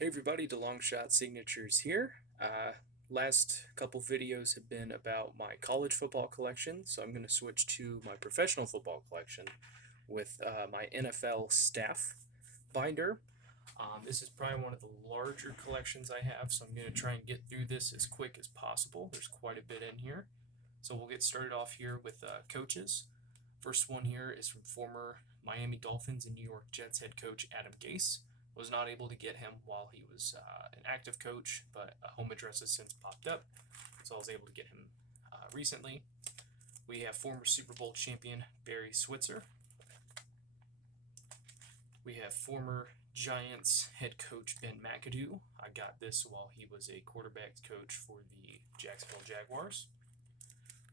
Hey everybody, DeLongshot Signatures here. Last couple videos have been about my college football collection, so I'm going to switch to my professional football collection with my NFL staff binder. This is probably one of the larger collections I have, so I'm going to try and get through this as quick as possible. There's quite a bit in here. So we'll get started off here with coaches. First one here is from former Miami Dolphins and New York Jets head coach Adam Gase. Was not able to get him while he was an active coach, but a home address has since popped up, so I was able to get him recently. We have former Super Bowl champion Barry Switzer. We have former Giants head coach Ben McAdoo. I got this while he was a quarterbacks coach for the Jacksonville Jaguars.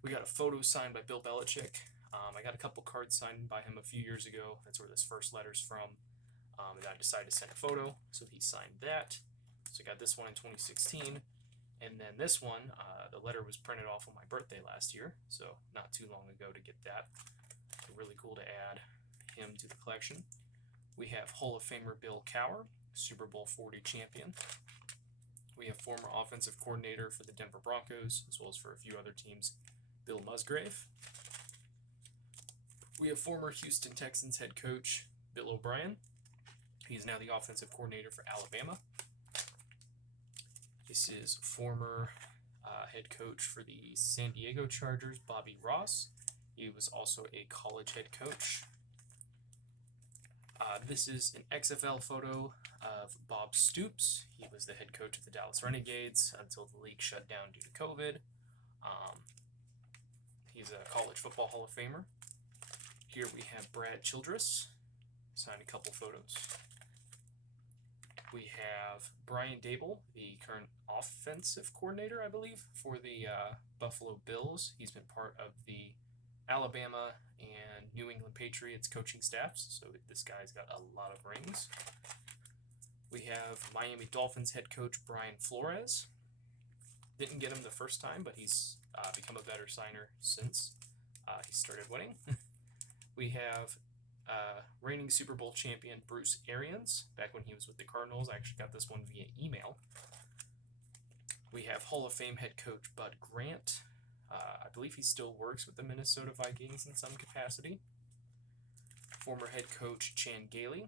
We got a photo signed by Bill Belichick. I got a couple cards signed by him a few years ago. That's where this first letter's from. And I decided to send a photo, so he signed that. So I got this one in 2016. And then this one, the letter was printed off on my birthday last year, so not too long ago to get that. So really cool to add him to the collection. We have Hall of Famer Bill Cowher, Super Bowl 40 champion. We have former offensive coordinator for the Denver Broncos, as well as for a few other teams, Bill Musgrave. We have former Houston Texans head coach Bill O'Brien. He's now the offensive coordinator for Alabama. This is former head coach for the San Diego Chargers, Bobby Ross. He was also a college head coach. This is an XFL photo of Bob Stoops. He was the head coach of the Dallas Renegades until the league shut down due to COVID. He's a college football Hall of Famer. Here we have Brad Childress. Signed a couple photos. We have Brian Dable, the current offensive coordinator, I believe, for the Buffalo Bills. He's been part of the Alabama and New England Patriots coaching staffs, so this guy's got a lot of rings. We have Miami Dolphins head coach Brian Flores. Didn't get him the first time, but he's become a better signer since he started winning. We have reigning Super Bowl champion Bruce Arians, back when he was with the Cardinals. I actually got this one via email. We have Hall of Fame head coach Bud Grant. I believe he still works with the Minnesota Vikings in some capacity. Former head coach Chan Gailey.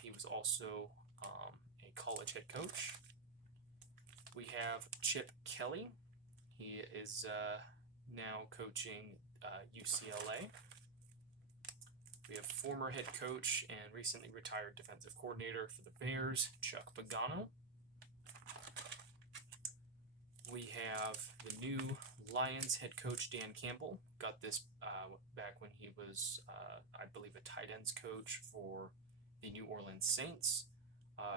He was also a college head coach. We have Chip Kelly. He is now coaching UCLA. We have former head coach and recently retired defensive coordinator for the Bears, Chuck Pagano. We have the new Lions head coach, Dan Campbell. Got this back when he was, I believe, a tight ends coach for the New Orleans Saints.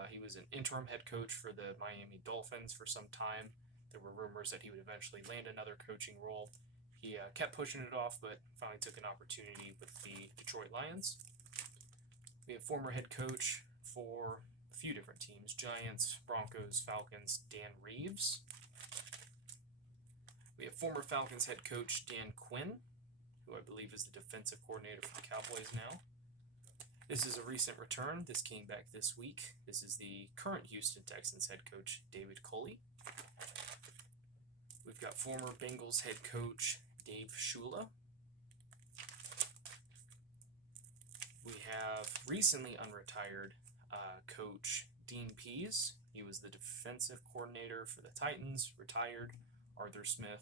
He was an interim head coach for the Miami Dolphins for some time. There were rumors that he would eventually land another coaching role. He kept pushing it off, but finally took an opportunity with the Detroit Lions. We have former head coach for a few different teams, Giants, Broncos, Falcons, Dan Reeves. We have former Falcons head coach Dan Quinn, who I believe is the defensive coordinator for the Cowboys now. This is a recent return. This came back this week. This is the current Houston Texans head coach, David Culley. We've got former Bengals head coach Dave Shula. We have recently unretired coach Dean Pease. He was the defensive coordinator for the Titans, retired. Arthur Smith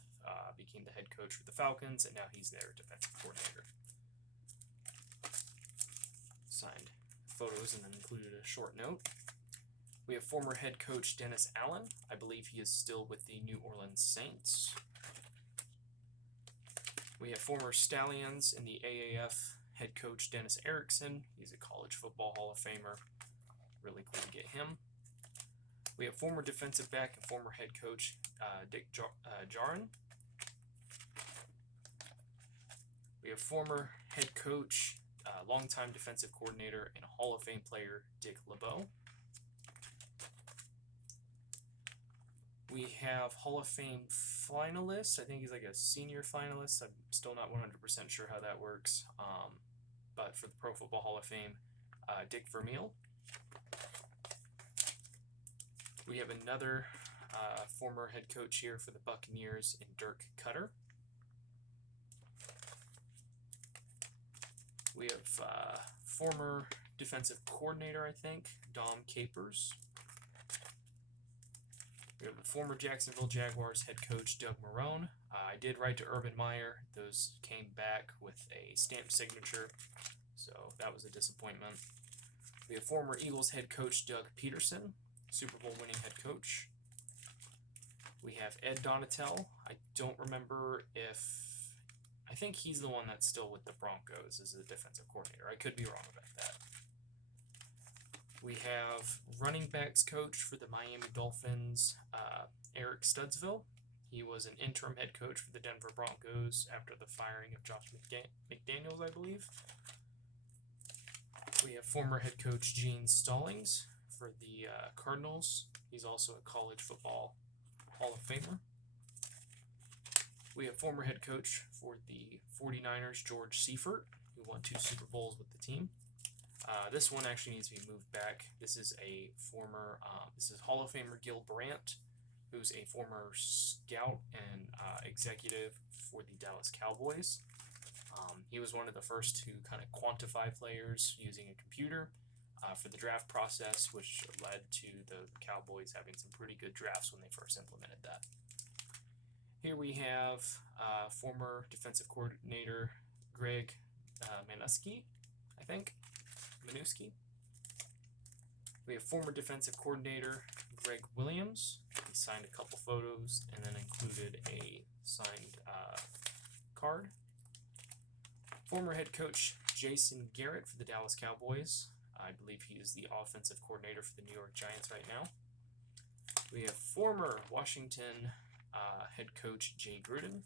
became the head coach for the Falcons, and now he's their defensive coordinator. Signed photos and then included a short note. We have former head coach Dennis Allen. I believe he is still with the New Orleans Saints. We have former Stallions in the AAF head coach Dennis Erickson. He's a college football Hall of Famer. Really cool to get him. We have former defensive back and former head coach Dick Jarin. We have former head coach, longtime defensive coordinator, and Hall of Fame player Dick LeBeau. We have Hall of Fame finalists. I think he's like a senior finalist. I'm still not 100% sure how that works. But for the Pro Football Hall of Fame, Dick Vermeil. We have another former head coach here for the Buccaneers in Dirk Cutter. We have former defensive coordinator, I think, Dom Capers. We have the former Jacksonville Jaguars head coach, Doug Marrone. I did write to Urban Meyer. Those came back with a stamped signature, so that was a disappointment. We have former Eagles head coach, Doug Peterson, Super Bowl winning head coach. We have Ed Donatel. I don't remember if... I think he's the one that's still with the Broncos as the defensive coordinator. I could be wrong about that. We have running backs coach for the Miami Dolphins, Eric Studsville. He was an interim head coach for the Denver Broncos after the firing of Josh McDaniels, I believe. We have former head coach Gene Stallings for the Cardinals. He's also a college football Hall of Famer. We have former head coach for the 49ers, George Seifert, who won 2 Super Bowls with the team. This one actually needs to be moved back. This is a former, this is Hall of Famer Gil Brandt, who's a former scout and executive for the Dallas Cowboys. He was one of the first to kind of quantify players using a computer for the draft process, which led to the Cowboys having some pretty good drafts when they first implemented that. Here we have former defensive coordinator Greg Manusky, I think. Manusky. We have former defensive coordinator Greg Williams. He signed a couple photos and then included a signed card. Former head coach Jason Garrett for the Dallas Cowboys. I believe he is the offensive coordinator for the New York Giants right now. We have former Washington head coach Jay Gruden.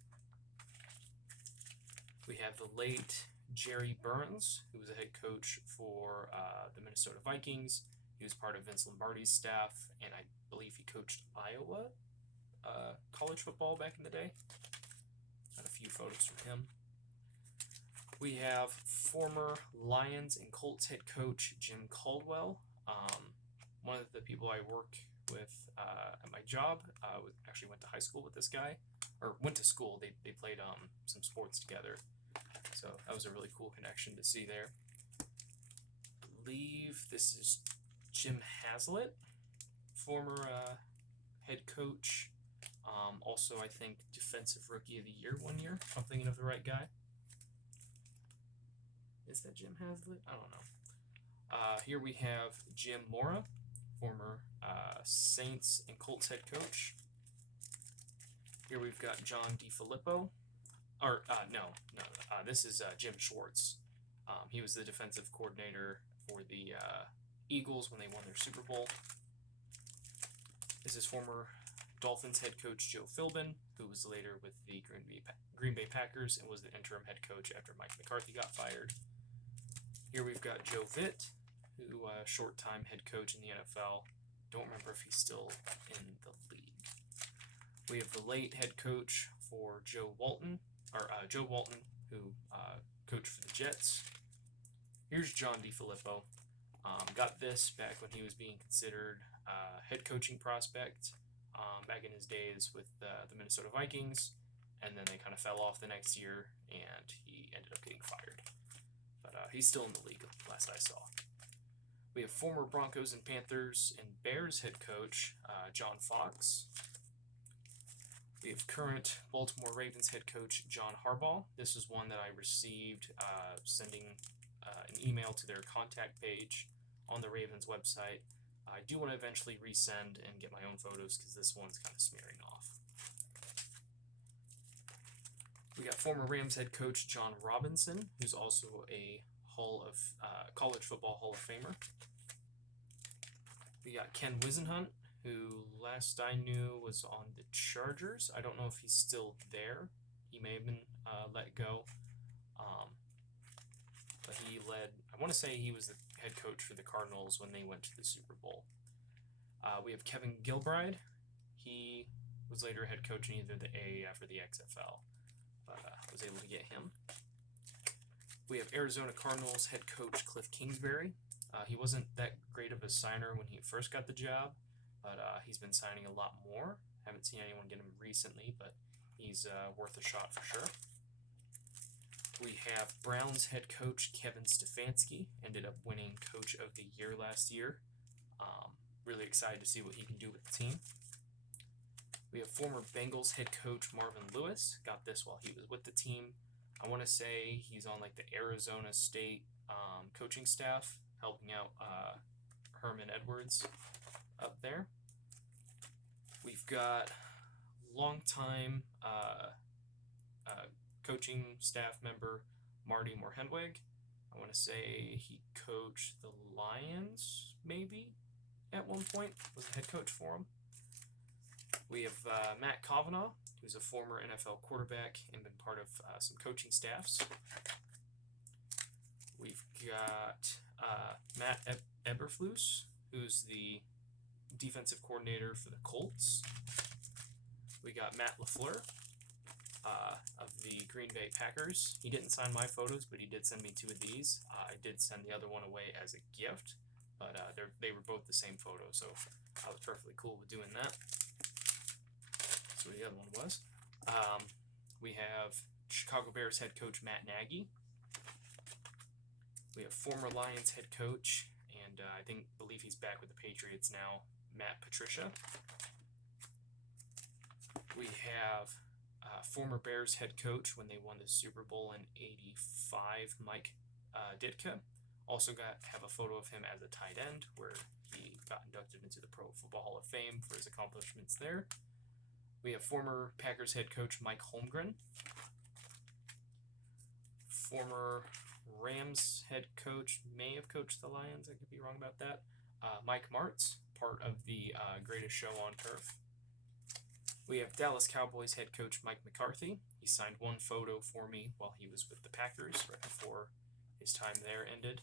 We have the late Jerry Burns, who was a head coach for the Minnesota Vikings. He was part of Vince Lombardi's staff, and I believe he coached Iowa college football back in the day. Got a few photos from him. We have former Lions and Colts head coach Jim Caldwell. One of the people I work with at my job actually went to high school with this guy, or went to school. They played some sports together. So that was a really cool connection to see there. I believe this is Jim Haslett, former head coach. Also, I think Defensive Rookie of the Year one year. If I'm thinking of the right guy. Is that Jim Haslett? I don't know. Here we have Jim Mora, former Saints and Colts head coach. Here we've got John DiFilippo. This is Jim Schwartz. He was the defensive coordinator for the Eagles when they won their Super Bowl. This is former Dolphins head coach Joe Philbin, who was later with the Green Bay Packers and was the interim head coach after Mike McCarthy got fired. Here we've got Joe Vitt, who short-time head coach in the NFL. Don't remember if he's still in the league. We have the late head coach for Joe Walton, who coached for the Jets. Here's John DiFilippo. Got this back when he was being considered head coaching prospect back in his days with the Minnesota Vikings, and then they kind of fell off the next year, and he ended up getting fired. But he's still in the league, last I saw. We have former Broncos and Panthers and Bears head coach John Fox. We have current Baltimore Ravens head coach John Harbaugh. This is one that I received sending an email to their contact page on the Ravens website. I do want to eventually resend and get my own photos because this one's kind of smearing off. We got former Rams head coach John Robinson, who's also a college football Hall of Famer. We got Ken Wisenhunt, who last I knew was on the Chargers. I don't know if he's still there. He may have been let go. But he led, I want to say he was the head coach for the Cardinals when they went to the Super Bowl. We have Kevin Gilbride. He was later head coach in either the AAF or the XFL, but was able to get him. We have Arizona Cardinals head coach Cliff Kingsbury. He wasn't that great of a signer when he first got the job, but he's been signing a lot more. Haven't seen anyone get him recently, but he's worth a shot for sure. We have Browns head coach Kevin Stefanski, ended up winning Coach of the Year last year. Really excited to see what he can do with the team. We have former Bengals head coach Marvin Lewis. Got this while he was with the team. I want to say he's on like the Arizona State coaching staff, helping out Herman Edwards up there. We've got longtime coaching staff member Marty Morhenweg. I want to say he coached the Lions, maybe, at one point. Was a head coach for him. We have Matt Kavanaugh, who's a former NFL quarterback and been part of some coaching staffs. We've got Matt Eberflus, who's the defensive coordinator for the Colts. We got Matt LaFleur of the Green Bay Packers. He didn't sign my photos, but he did send me 2 of these. I did send the other one away as a gift, but they were both the same photo, so I was perfectly cool with doing that. That's what the other one was. We have Chicago Bears head coach Matt Nagy. We have former Lions head coach, and I believe he's back with the Patriots now, Matt Patricia. We have former Bears head coach when they won the Super Bowl in '85, Mike Ditka. Also have a photo of him as a tight end, where he got inducted into the Pro Football Hall of Fame for his accomplishments there. We have former Packers head coach Mike Holmgren. Former Rams head coach, may have coached the Lions, I could be wrong about that, Mike Martz, part of the Greatest Show on Turf. We have Dallas Cowboys head coach Mike McCarthy. He signed one photo for me while he was with the Packers right before his time there ended.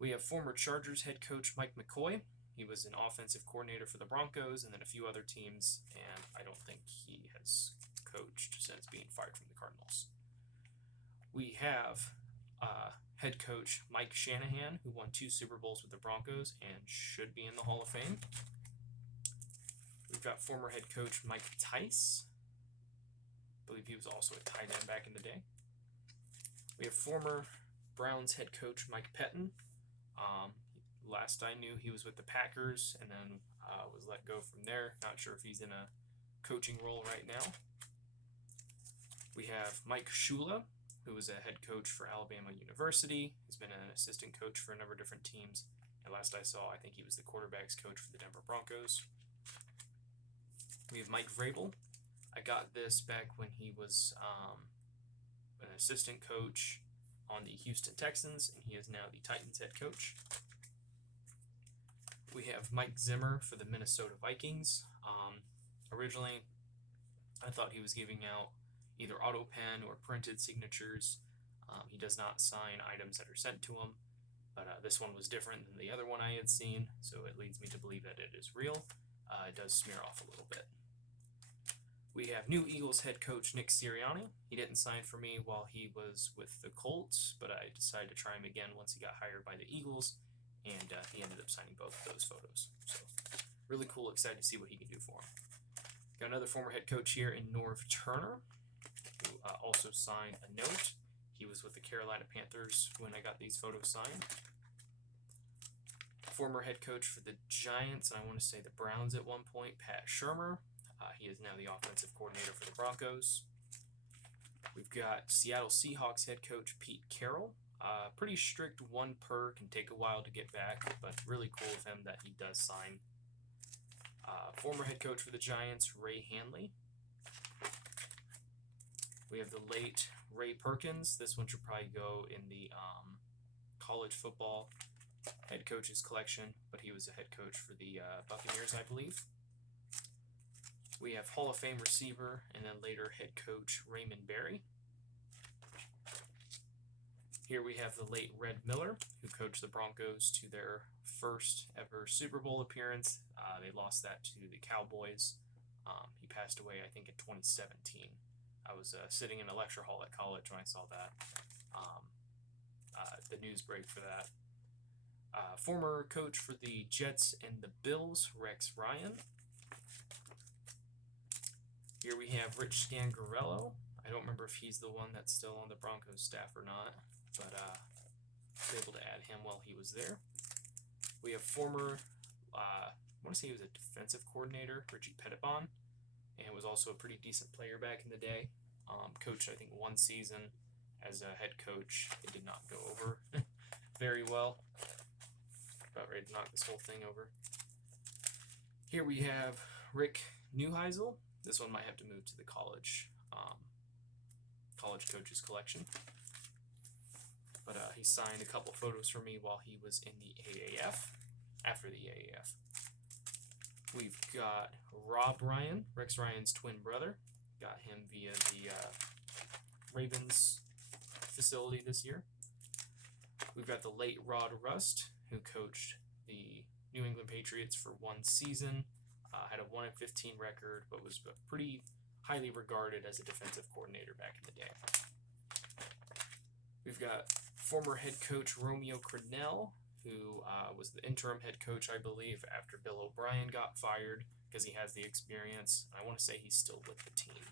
We have former Chargers head coach Mike McCoy. He was an offensive coordinator for the Broncos and then a few other teams, and I don't think he has coached since being fired from the Cardinals. We have head coach Mike Shanahan, who won 2 Super Bowls with the Broncos and should be in the Hall of Fame. We've got former head coach Mike Tice. I believe he was also a tight end back in the day. We have former Browns head coach Mike Pettin. Last I knew, he was with the Packers and then was let go from there. Not sure if he's in a coaching role right now. We have Mike Shula, who was a head coach for Alabama University. He's been an assistant coach for a number of different teams. And last I saw, I think he was the quarterback's coach for the Denver Broncos. We have Mike Vrabel. I got this back when he was an assistant coach on the Houston Texans, and he is now the Titans head coach. We have Mike Zimmer for the Minnesota Vikings. Originally, I thought he was giving out either auto pen or printed signatures. He does not sign items that are sent to him, but this one was different than the other one I had seen, so it leads me to believe that it is real. It does smear off a little bit. We have new Eagles head coach Nick Sirianni. He didn't sign for me while he was with the Colts, but I decided to try him again once he got hired by the Eagles, and he ended up signing both of those photos. So really cool, excited to see what he can do for him. Got another former head coach here in Norv Turner, who also signed a note. He was with the Carolina Panthers when I got these photos signed. Former head coach for the Giants, and I want to say the Browns at one point, Pat Shurmur. He is now the offensive coordinator for the Broncos. We've got Seattle Seahawks head coach Pete Carroll. Pretty strict, 1 per, can take a while to get back, but really cool of him that he does sign. Former head coach for the Giants, Ray Hanley. We have the late Ray Perkins. This one should probably go in the college football head coaches collection, but he was a head coach for the Buccaneers, I believe. We have Hall of Fame receiver and then later head coach Raymond Berry. Here we have the late Red Miller, who coached the Broncos to their first ever Super Bowl appearance. They lost that to the Cowboys. He passed away, I think, in 2017. I was sitting in a lecture hall at college when I saw that, the news break for that. Former coach for the Jets and the Bills, Rex Ryan. Here we have Rich Scangarello. I don't remember if he's the one that's still on the Broncos staff or not, but I was able to add him while he was there. We have former, I want to say he was a defensive coordinator, Richie Pettibon, and was also a pretty decent player back in the day. Coached, I think, one season as a head coach. It did not go over very well. About ready to knock this whole thing over. Here we have Rick Neuheisel. This one might have to move to the college coaches collection. But he signed a couple photos for me while he was in the AAF, after the AAF. We've got Rob Ryan, Rex Ryan's twin brother. Got him via the Ravens facility this year. We've got the late Rod Rust, who coached the New England Patriots for one season. Had a 1-15 record, but was pretty highly regarded as a defensive coordinator back in the day. We've got former head coach Romeo Crennel, who was the interim head coach, I believe, after Bill O'Brien got fired because he has the experience. I want to say he's still with the team.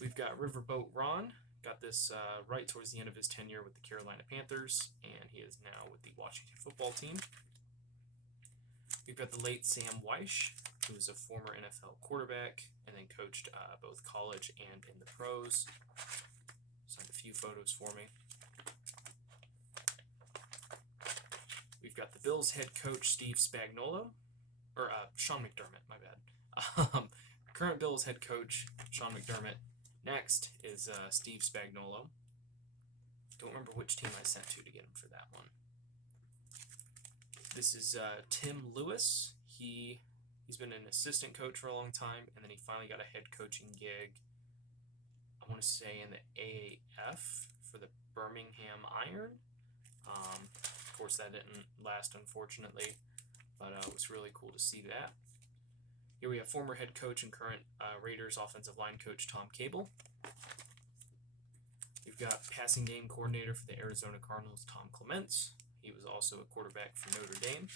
We've got Riverboat Ron. Got this right towards the end of his tenure with the Carolina Panthers, and he is now with the Washington football team. We've got the late Sam Weish, who was a former NFL quarterback and then coached both college and in the pros. Signed a few photos for me. We've got the Bills head coach Steve Spagnuolo, or Sean McDermott, my bad. Current Bills head coach Sean McDermott. Next is Steve Spagnuolo. Don't remember which team I sent to get him for that one. This is Tim Lewis. He's been an assistant coach for a long time, and then he finally got a head coaching gig, I want to say in the AAF for the Birmingham Iron. Of course, that didn't last, unfortunately, but it was really cool to see that. Here we have former head coach and current Raiders offensive line coach Tom Cable. We've got passing game coordinator for the Arizona Cardinals, Tom Clements. He was also a quarterback for Notre Dame.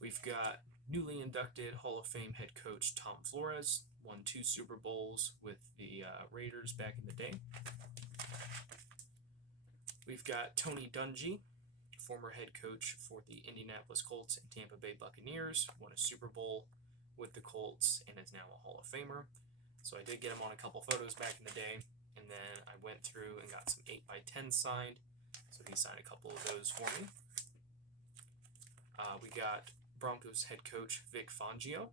We've got newly inducted Hall of Fame head coach Tom Flores. Won 2 Super Bowls with the Raiders back in the day. We've got Tony Dungy, former head coach for the Indianapolis Colts and Tampa Bay Buccaneers. Won a Super Bowl with the Colts and is now a Hall of Famer. So I did get him on a couple photos back in the day, and then I went through and got some 8x10 signed. So he signed a couple of those for me. We got Broncos head coach Vic Fangio.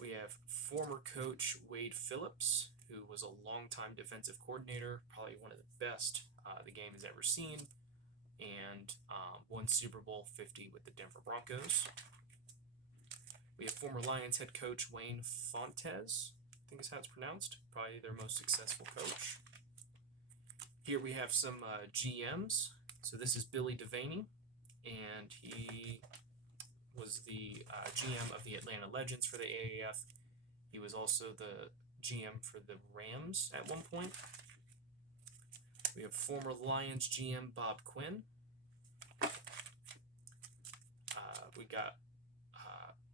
We have former coach Wade Phillips, who was a longtime defensive coordinator, probably one of the best the game has ever seen, and won Super Bowl 50 with the Denver Broncos. We have former Lions head coach Wayne Fontes, I think is how it's pronounced, probably their most successful coach. Here we have some GMs. So this is Billy Devaney, and he was the GM of the Atlanta Legends for the AAF. He was also the GM for the Rams at one point. We have former Lions GM Bob Quinn. We got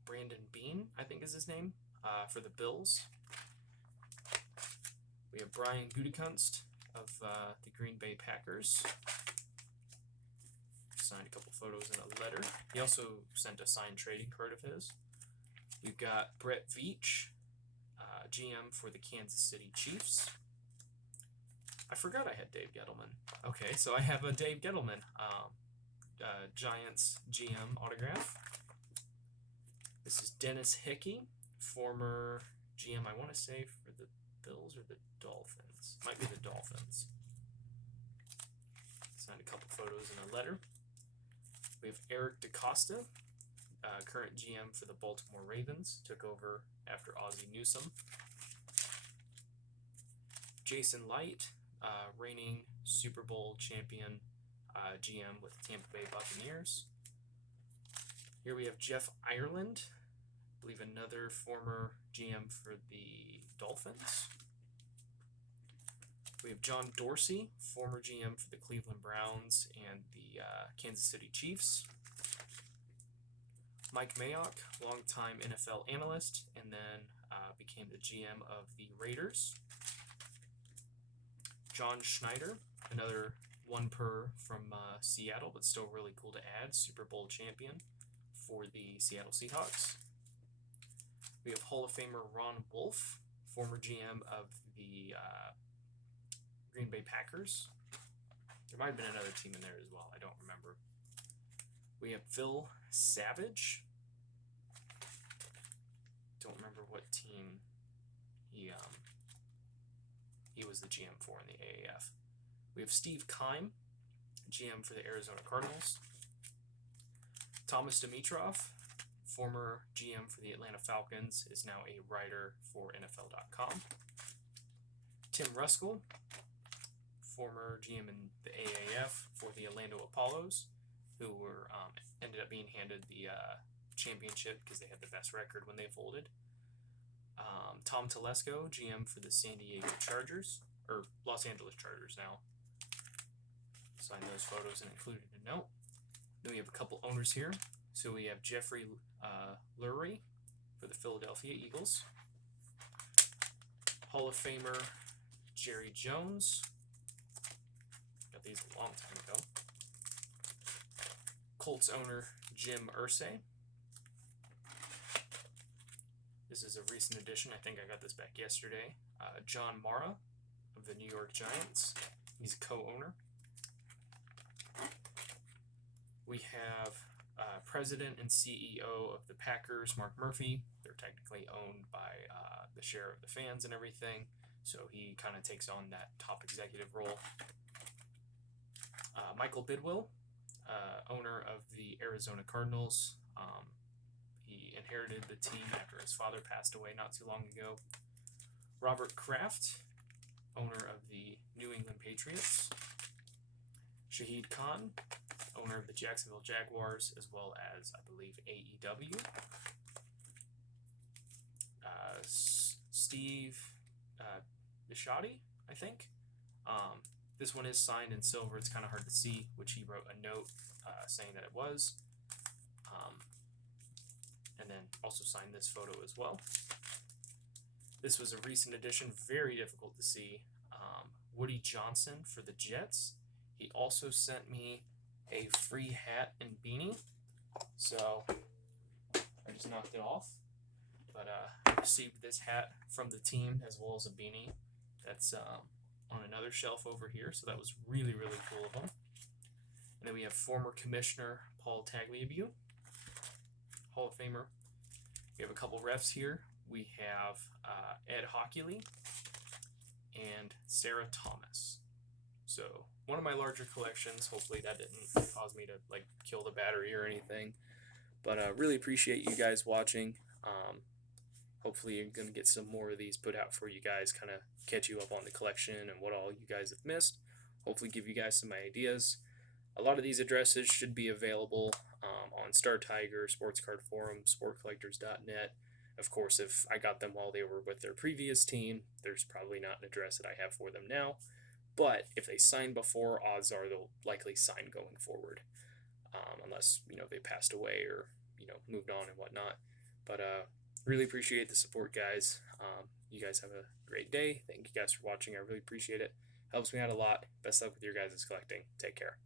Brandon Bean, I think is his name, for the Bills. We have Brian Gutekunst of the Green Bay Packers. Signed a couple photos and a letter. He also sent a signed trading card of his. We've got Brett Veach, GM for the Kansas City Chiefs. I forgot I had Dave Gettleman. Okay, so I have a Dave Gettleman Giants GM autograph. This is Dennis Hickey, former GM, I want to say, for the Bills or the Dolphins. Might be the Dolphins. Signed a couple photos and a letter. We have Eric DeCosta, current GM for the Baltimore Ravens, took over after Ozzie Newsome. Jason Light, reigning Super Bowl champion GM with the Tampa Bay Buccaneers. Here we have Jeff Ireland, I believe another former GM for the Dolphins. We have John Dorsey, former GM for the Cleveland Browns and the Kansas City Chiefs. Mike Mayock, longtime NFL analyst, and then became the GM of the Raiders. John Schneider, another one per from Seattle, but still really cool to add, Super Bowl champion for the Seattle Seahawks. We have Hall of Famer Ron Wolf, former GM of the Green Bay Packers. There might have been another team in there as well. I don't remember. We have Phil Savage. Don't remember what team he was the GM for in the AAF. We have Steve Keim, GM for the Arizona Cardinals. Thomas Dimitroff, former GM for the Atlanta Falcons, is now a writer for NFL.com. Tim Ruskell, former GM in the AAF for the Orlando Apollos, who were ended up being handed the championship because they had the best record when they folded. Tom Telesco, GM for the San Diego Chargers, or Los Angeles Chargers now. Signed those photos and included a note. Then we have a couple owners here. So we have Jeffrey Lurie for the Philadelphia Eagles. Hall of Famer Jerry Jones. Got these a long time ago. Colts owner Jim Irsay. This is a recent addition. I think I got this back yesterday. John Mara of the New York Giants. He's a co-owner. We have President and CEO of the Packers, Mark Murphy. They're technically owned by the share of the fans and everything, so he kind of takes on that top executive role. Michael Bidwill, owner of the Arizona Cardinals. He inherited the team after his father passed away not too long ago. Robert Kraft, owner of the New England Patriots. Shahid Khan, owner of the Jacksonville Jaguars, as well as, I believe, AEW. Steve Bisciotti, I think. This one is signed in silver. It's kind of hard to see, which he wrote a note saying that it was. And then also signed this photo as well. This was a recent addition, very difficult to see. Woody Johnson for the Jets. He also sent me a free hat and beanie, so I just knocked it off. But I received this hat from the team as well as a beanie that's on another shelf over here, so that was really, really cool of him. And then we have former Commissioner Paul Tagliabue, Hall of Famer. We have a couple refs here. We have Ed Hockley and Sarah Thomas. So one of my larger collections. Hopefully that didn't cause me to like kill the battery or anything. But really appreciate you guys watching. Hopefully you're going to get some more of these put out for you guys, kind of catch you up on the collection and what all you guys have missed. Hopefully give you guys some ideas. A lot of these addresses should be available on Star Tiger, Sports Card Forum, sportcollectors.net. Of course, if I got them while they were with their previous team, there's probably not an address that I have for them now. But if they signed before, odds are they'll likely sign going forward, unless they passed away or moved on and whatnot. But really appreciate the support, guys. You guys have a great day. Thank you guys for watching. I really appreciate it. Helps me out a lot. Best luck with your guys' collecting. Take care.